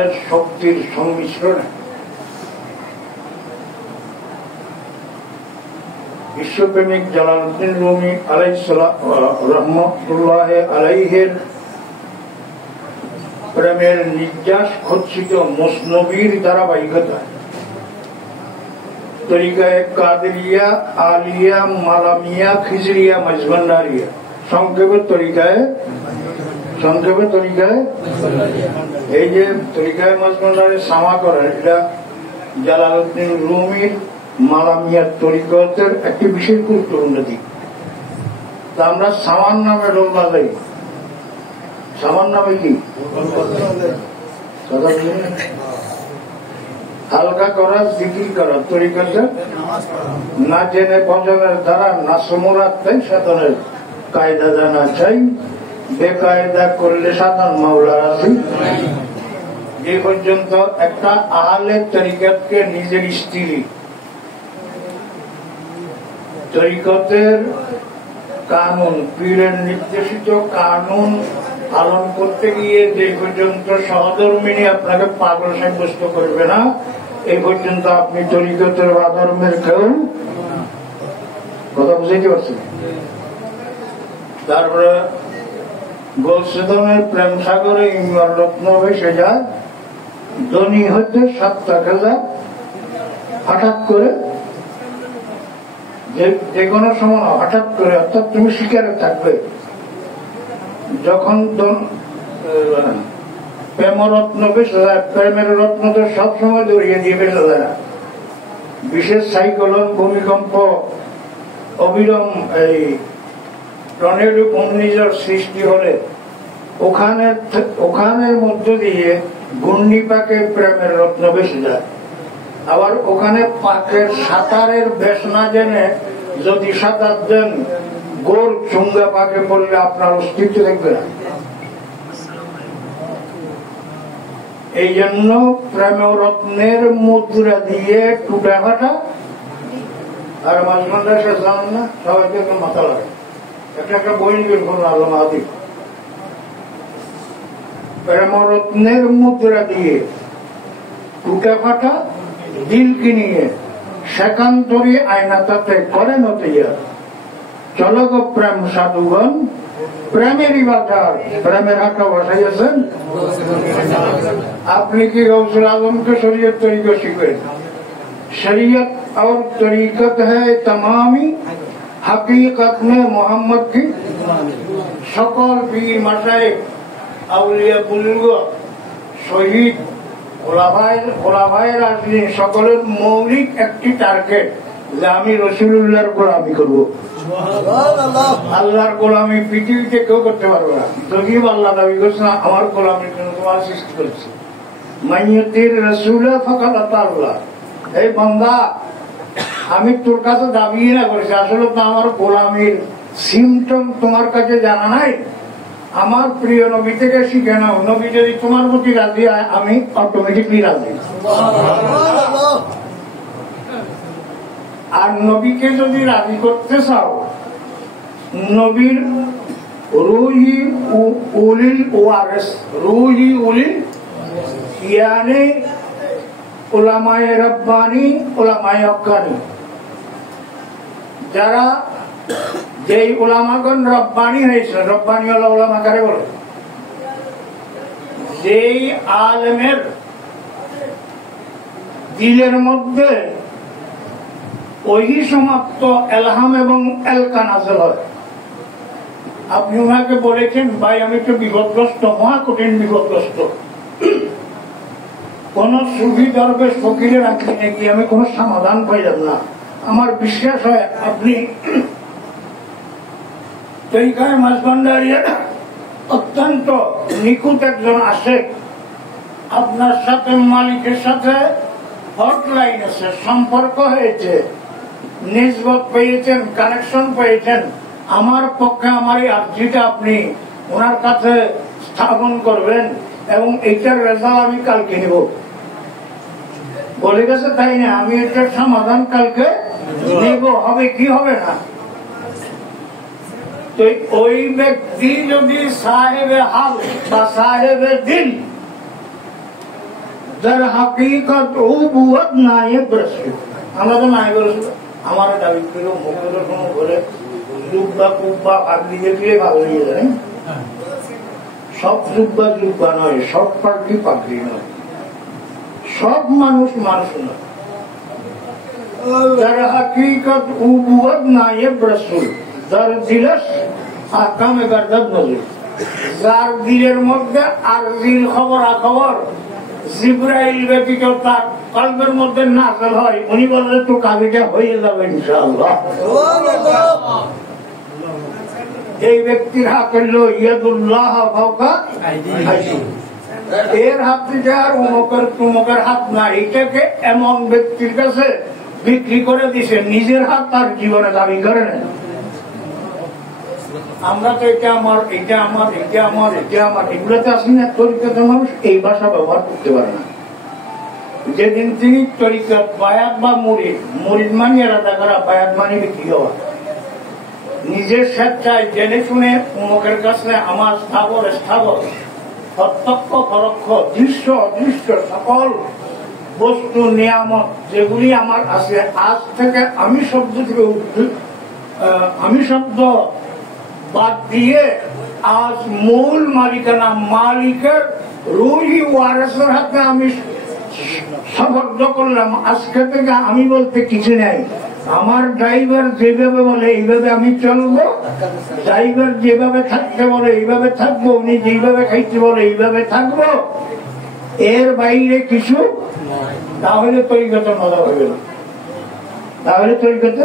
পাওয়ারের শক্তির সংমিশ্রণে বিশ্বপ্রেমিক জালালউদ্দিন রুমি রহমতুল্লাহ আলাইহের প্রেমের নির্যাস খচ্ছিত মসনবীর ধারাবাহিকতা তরিকায়ে কাদেরিয়া, আলিয়া, মালামিয়া, খিজরিয়া, মাঝভান্ডারিয়া, সংক্ষেপে তরিকায় এই যে তরিকায় মাঝভান্ডারে সামা করেন, এটা জালালউদ্দিন রুমির মালামিয়ার তরিকতের একটি বিশেষ গুরুত্বপূর্ণ দিক। তা আমরা সামান নামে রোল বাজাই। সামান নামে কি হালকা করা, জিকির করা, তরিকতে না জেনে ভজনের দ্বারা না সমরাত্মাই সাধনের কায়দা জানা চাই, বেকায়দা করলে সাধন মাওলার আছে। যে পর্যন্ত একটা আহলে তরিকতকে নিজের স্ত্রী তরিকতের কানুন, পীরের নির্দেশিত কানুন পালন করতে গিয়ে যে পর্যন্ত সহধর্মিনী আপনাকে পাগল সাব্যস্ত করবে না, এই পর্যন্ত আপনি তরিকতের বা ধর্মের কেউ কথা বুঝাইতে পারছেন। তারপরে গোলসেদনের প্রেম সাগরে ইমরান রত্ন ভেসে যায়, ধনী হইতে 7টা খেলা হঠাৎ করে, যে কোনো সময় হঠাৎ করে, অর্থাৎ তুমি শিকারে থাকবে। যখন প্রেমরত্ন বেসে যায়, প্রেমের রত্ন তো সবসময় দৌড়িয়ে দিয়ে বেসে যায় না। বিশেষ সাইক্লোন, ভূমিকম্প, অবিরম এই টর্নেডো, ঘূর্ণিঝড় সৃষ্টি হলে ওখানের মধ্য দিয়ে ঘূর্ণিপাকে প্রেমের রত্ন বেসে যায়। আবার ওখানে পাকের সাঁতারের বেশ না জেনে যদি সাঁতার দেন, গোল চুঙ্গা পাকে পড়লে আপনার অস্তিত্ব দেখবে না। এই জন্য প্রেম রত্নের মুদ্রা দিয়ে টুটা ফাটা আর মাঝখানটা শেষ জানেন না, সবাইকে একটা মাথা লাগে। একটা বই নিবেন করুন আল্লামা আদিব, প্রেম রত্নের মুদ্রা দিয়ে টুটা ফাটা দিলকে নিয়ে সেকান্তরী আয়নাতাতে করে নতিয়া, চলো গো প্রেম সাধুগণ, প্রেমেরই বাজার, প্রেমের হাটটা বসাইয়াছেন। আপনি কি গৌসুল আজমকে শরীয়ত তরিকা শিখবেন? शरीयत और तरीकत है तमामी, हकीकत में मोहम्मद की सकल पीर मशाइख আউলিয়া বুজুর্গ শহীদ খোলাফায়ে রাশিদিন সকলের মৌলিক একটি টার্গেট যে আমি রাসূলুল্লাহর গোলামি করব। আল্লাহর গোলামি পৃথিবীতে কেউ করতে পারবে না। যদিও আল্লাহ দাবি করছে না আমার গোলামির জন্য তোমার সৃষ্টি করেছে। মাইয়ুতির রাসূল ফাকাদ আতাল্লাহ, এই বান্দা আমি তোর কাছে দাবি না করেছি, আসলে তো আমার গোলামির সিমটম তোমার কাছে জানা নাই। আমার প্রিয় নবী থেকে শিখে নাও, নবী যদি তোমার প্রতি রাজি হয় আমি অটোমেটিকলি রাজি। আর নবীকে যদি রাজি করতে চাও, নবীর রূহি উলিল ওয়ারিস, রূহি উলিল ইয়ানি উলামায়ে রব্বানি, উলামায়ে হক্কানি, যারা যেই উলামাগণ রব্বানি হয়েছে, রব্বানি উলামা কারে বলে? যেই আলেমের দিলের মধ্যে ওহি সমাপ্ত এলহাম এবং এলকা নাযিল হয়। আপনি ওনাকে বলেছেন ভাই আমি তো বিপদগ্রস্ত, মহা কঠিন বিপদগ্রস্ত, কোন সুফি দরবেশ ফকিরের আঁকড়ে নাকি আমি কোন সমাধান পাইলাম না। আমার বিশ্বাস হয় আপনি তরিকায়ে মাঝভান্ডারিয়া অত্যন্ত নিখুঁত একজন আশেক, আপনার সাথে মালিকের সাথে হটলাইন আছে, সম্পর্ক হয়েছে, নিসবত পেয়েছেন, কানেকশন পেয়েছেন। আমার পক্ষে আমার এই আর্জিটা আপনি ওনার কাছে স্থাপন করবেন এবং এইটার রেজাল্ট আমি কালকে নিব। বলে গেছে তাই না, আমি এটার সমাধান কালকে নেব, হবে কি হবে না। তো ওই ব্যক্তি যদি সাহেবে হাল বা সাহেবে দিল যার হাকিকত উবুয়ত নায়েব রাসূল। আমরা তো নায়েব রাসূল আমার দাবি করে মুখের কোনো বলে জুব্বা কুব্বা পাগড়ি দিয়ে পাগড়ি যায়। সব জুব্বা নয়, সব পাগড়ি পাগড়ি নয়, সব মানুষ মানুষ নয়। যার হাকিকত উবুয়ত নায়েব রাসূল, যার দিলস আহকামে গারদাত নজর, যার দিলের মধ্যে আর দিল খবর জিবরাইল ব্যতীত তার কলবের মধ্যে নাযিল হয়, উনি বললে তো কাবিটা হয়ে যাবে ইনশাআল্লাহ। এই ব্যক্তির হাত হইল ইয়াদুল্লাহ ফাওকা আইদিহিম, এর হাত থেকে আর অমুকের হাত না। এটাকে এমন ব্যক্তির কাছে বিক্রি করে দিছে, নিজের হাত তার জীবনে দাবি করে নেন। আমরা তো এটা আমার, এটা আমার, এটা আমার, এটা আমার, এগুলোতে আসি না। তরিকতের মানুষ এই ভাষা ব্যবহার করতে পারে না। যেদিন তিনি তরিকত বায়াত বা মুরিদ মানি আলাদা করা, বায়াত মানি বিক্রি হওয়া, নিজের স্বেচ্ছায় জেনে শুনে অমুকের কাছে আমার স্থাবর প্রত্যক্ষ পরোক্ষ দৃশ্য অদৃশ্য সকল বস্তু নিয়ামত যেগুলি আমার আছে, আজ থেকে আমি শব্দ থেকে আমি শব্দ বাদ দিয়ে আজ মূল মালিকানা মালিকের রুহি ওয়ারিসের হাতে আমি সফর্দ করলাম। আজকে থেকে আমি বলতে কিছু নাই, আমার ড্রাইভার যেভাবে বলে এইভাবে আমি চলবো, ড্রাইভার যেভাবে থাকতে বলে এইভাবে থাকবো, উনি যেভাবে খাইতে বলে এইভাবে থাকবো, এর বাইরে কিছু। তাহলে তরিকত মজা হবে না, তাহলে তরিকতে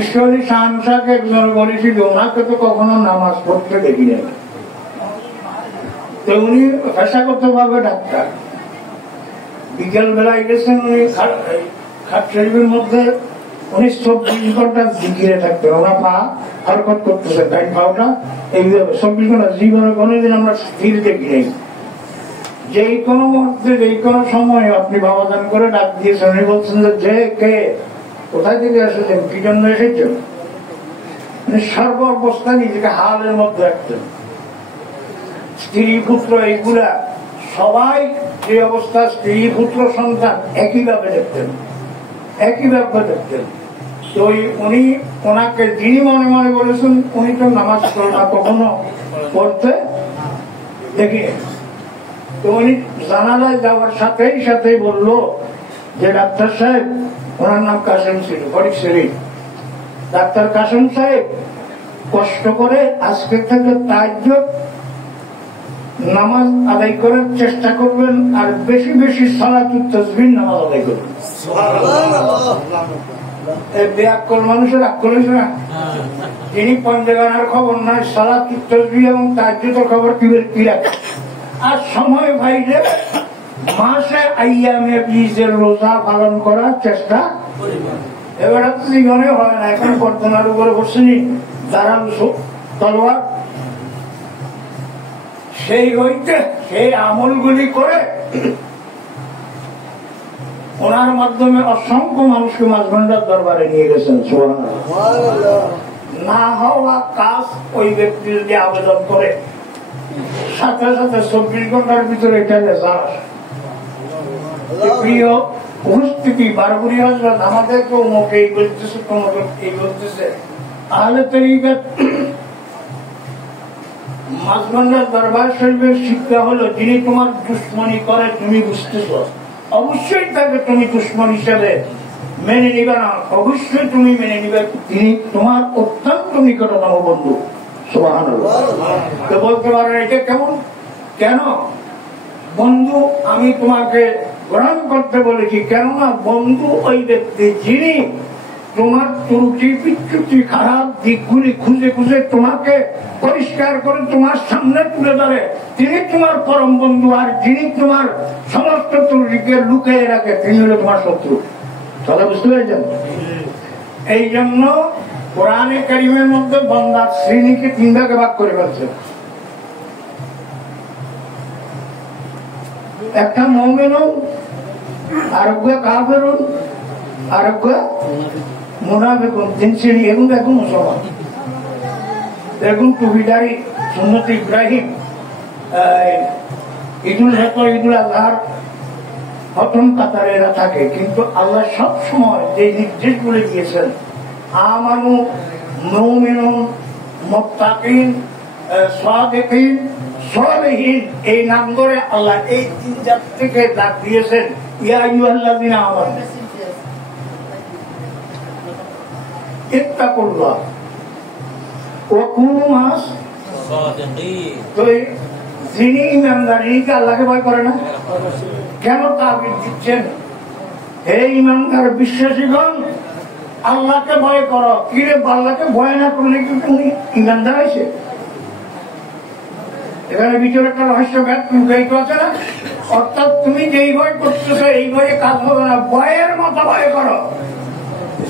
ঈশ্বরী শাহকে একজন বলেছিল, ওনাকে তো কখনো নামাজ পড়তে দেখি না। তো উনি পেশাগত ভাবে ডাক্তার, বিকেল বেলায় গেছেন উনি খাট শরীফের মধ্যে, উনি 24 ঘন্টা জিকিরে থাকতেন। ওনার পা হরকত করতেছে, ডাইন পাওটা এইভাবে 24 ঘন্টা। জীবনে কোনোদিন আমরা স্থির দেখি নেই। যেই কোনো মুহূর্তে যেই কোনো সময় আপনি বাবাদান করে ডাক দিয়েছেন, উনি বলছেন যে কে, কোথায় থেকে এসেছেন, কি জন্য এসেছেন। সর্ব অবস্থায় নিজেকে হালের মধ্যে রাখতেন। স্ত্রী পুত্র এইগুলা সবাই যে অবস্থা, স্ত্রী পুত্র সন্তান একইভাবে দেখতেন, একইভাবে দেখতেন। তো উনি ওনাকে যিনি মনে মনে বলেছেন, উনি তো নামাজ কখনো পড়তে দেখি। তো উনি জানালায় যাওয়ার সাথেই সাথে বললো যে ডাক্তার সাহেব, ওনার নাম কাসেম ছিল, ফরিক শরীফ, ডাক্তার কাসেম সাহেব কষ্ট করে আজকে থেকে তাহাজ্জুদ নামাজ আদায় করার চেষ্টা করবেন, আর বেশি বেশি সালাতুত তাসবিহ নামাজ আদায় করবেন। বেআক্কল মানুষের আক্কল হয়েছে না, যিনি পঞ্চগানার খবর নাই, সালাতুত তাসবিহ এবং তাহাজ্জুদের খবর কি রাখে। আর সময় ভাইলে মাসে আইয়ামে বীজের রোজা পালন করার চেষ্টা। এবার তো জীবনে হয় না, এখন বর্তমানের উপরে বসছেনি দাঁড়ান তলোয়ার, সেই হইতে সেই আমলগুলি করে ওনার মাধ্যমে অসংখ্য মানুষকে মাঝভান্ডার দরবারে নিয়ে গেছেন। না হওয়া কাজ ওই ব্যক্তি যদি আবেদন করে, সাথে সাথে 24 ঘন্টার ভিতরে এটা রেজাল্ট। প্রিয় উপস্থিতি, বারবুরি হযরত আমাদের তো মুখে এই বলতেছে, তোমাকে এই বলতেছে, আহলে তরিকত মাঝভান্ডার দরবার শরীফের শিক্ষা হলো, যিনি তোমার দুশ্মনী করে তুমি বুঝতেছ, অবশ্যই তাকে তুমি দুশ্মন হিসেবে মেনে নিবে না, অবশ্যই তুমি মেনে নিবে, তিনি তোমার অত্যন্ত নিকটতম বন্ধু। সুবহানাল্লাহ। তো বলতে পারেন এটা কেমন, কেন বন্ধু আমি তোমাকে গ্রহণ করতে বলেছি? কেননা বন্ধু ওই ব্যক্তি যিনি তোমার ত্রুটি বিচ্যুতি খারাপ দিকগুলি খুঁজে খুঁজে তোমাকে পরিষ্কার করে তোমার সামনে তুলে ধরে, তিনি তোমার পরম বন্ধু। আর যিনি তোমার সমস্ত ত্রুটিকে লুকিয়ে রাখে, তিনি হলো তোমার শত্রু। তাহলে বুঝতে পেরেছেন? এই জন্য কোরআনে কারিমের মধ্যে বান্দার শ্রেণীকে 3 ভাগে ভাগ করে ফেলছে। একটা মুমিনুন, আরেকটা কাফিরুন, আরেকটা মুনাফিকুন। 3 শ্রেণী। এবং দেখুন মুসলমান, দেখুন টুপিদারি, সুন্নতে ইব্রাহিম, ঈদুল ফিতর, ঈদুল আজহার প্রথম কাতারে এরা থাকে, কিন্তু আল্লাহ সব সময় যে নির্দেশগুলো দিয়েছেন আমানু মুমিনুন মুত্তাকিন সাদিকিন সালিহিন, এই নাম করে আল্লাহ এই তিন জাত থেকে ডাক দিয়েছেন ইয়া আইয়ুহাল্লাযিনা আমানু ইত্তাকুল্লাহ ওয়া কুনু মাস সাদিকিন। তো যিনি ইমানদার ইনি আল্লাহকে ভয় করে না, কেন তাবিদ দিচ্ছেন হে ইমানদার বিশ্বাসীগণ আল্লাহকে ভয় করো। কিরে আল্লাহকে ভয় না করলে কি তুমি ইমানদার হয়েছে? এখানে ভিতরে একটা রহস্য লুকায়িত আছে না? অর্থাৎ তুমি যেই ভয় করতেছো এই ভয়ে কাজ হবে না, ভয়ের মতো ভয় করো।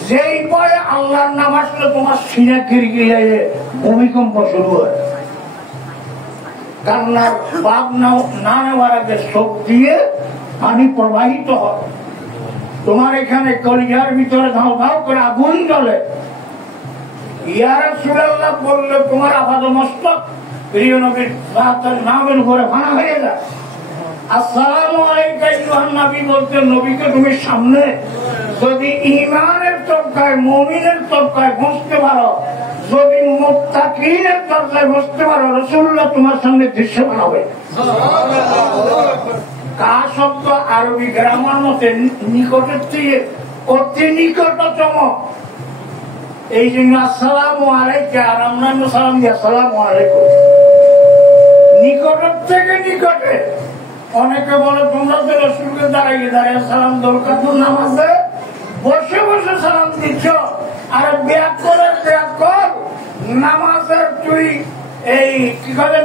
যেই ভয়ে আল্লাহর নাম আসলে তোমার সিনা কিরকিরে ভূমিকম্প শুরু হয়, কান্নার বাদ না নেওয়ার আগে চোখ দিয়ে পানি প্রবাহিত হয়, তোমার এখানে কলিজার ভিতরে ধাও ধাও করে আগুন জ্বলে। ইয়া রাসূলুল্লাহ বললে তোমার আপাত মস্তক প্রিয় নবীর নামের উপরে ভাঙা হয়ে যায়। আসসালামু আলাইকা আইয়ুহান নবী বলতে নবীকে তুমি সামনে যদি ঈমানের তবকায় মুমিনের তবকায় বসতে পারো, যদি মুত্তাকিনের তবকায় বসতে পারো, রাসূলুল্লাহ তোমার সামনে দৃশ্যমান হবে। কা শব্দ আরবি গ্রামার মতে নিকটের থেকে অতি নিকটতম, এই জন্য আসসালামু আলাইকা আর আমরা সালাম দিই আসসালামু আলাইকুম, নিকটের থেকে নিকটে। অনেকে বলে তোমরা তো রাসূলকে দাঁড়িয়ে দাঁড়িয়ে সালাম দরকার, তো নামাজে বসে বসে সালাম দিচ্ছ। আর ব্যাক কর নামাজের তুই এই কি করে